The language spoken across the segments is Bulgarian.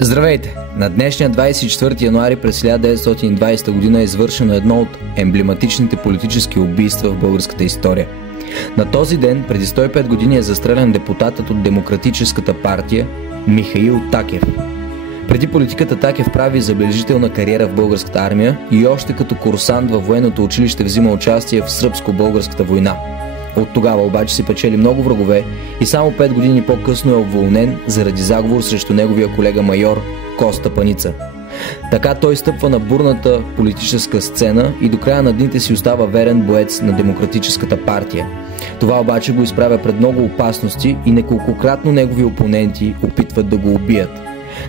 Здравейте! На днешния 24 януари през 1920 година е извършено едно от емблематичните политически убийства в българската история. На този ден, преди 105 години, е застрелян депутатът от Демократическата партия Михаил Такев. Преди политиката Такев прави забележителна кариера в българската армия и още като курсант във военното училище взима участие в сръбско-българската война. От тогава обаче си печели много врагове и само 5 години по-късно е уволнен заради заговор срещу неговия колега майор Коста Паница. Така той стъпва на бурната политическа сцена и до края на дните си остава верен боец на Демократическата партия. Това обаче го изправя пред много опасности и неколкократно негови опоненти опитват да го убият.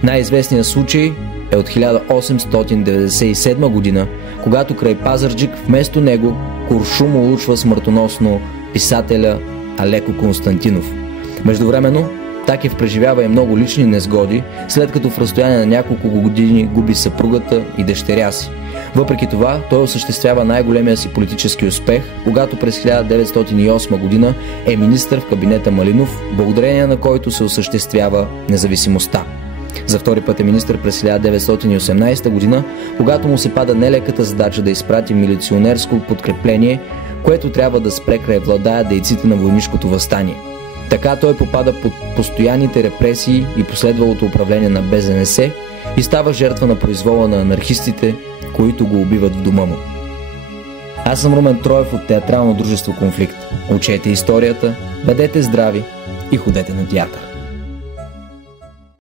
Най-известният случай е от 1897 година, когато край Пазарджик вместо него куршум улучва смъртоносно писателя Алеко Константинов. Междувременно Такев преживява и много лични несгоди, след като в разстояние на няколко години губи съпругата и дъщеря си. Въпреки това, той осъществява най-големия си политически успех, когато през 1908 година е министър в кабинета Малинов, благодарение на който се осъществява независимостта. За втори път е министър през 1918 година, когато му се пада нелеката задача да изпрати милиционерско подкрепление, което трябва да спре край Владая дейците на войнишкото въстание. Така той попада под постоянните репресии и последвалото управление на БЗНС и става жертва на произвола на анархистите, които го убиват в дома му. Аз съм Румен Троев от театрално дружество Конфликт. Учете историята, бъдете здрави и ходете на театър.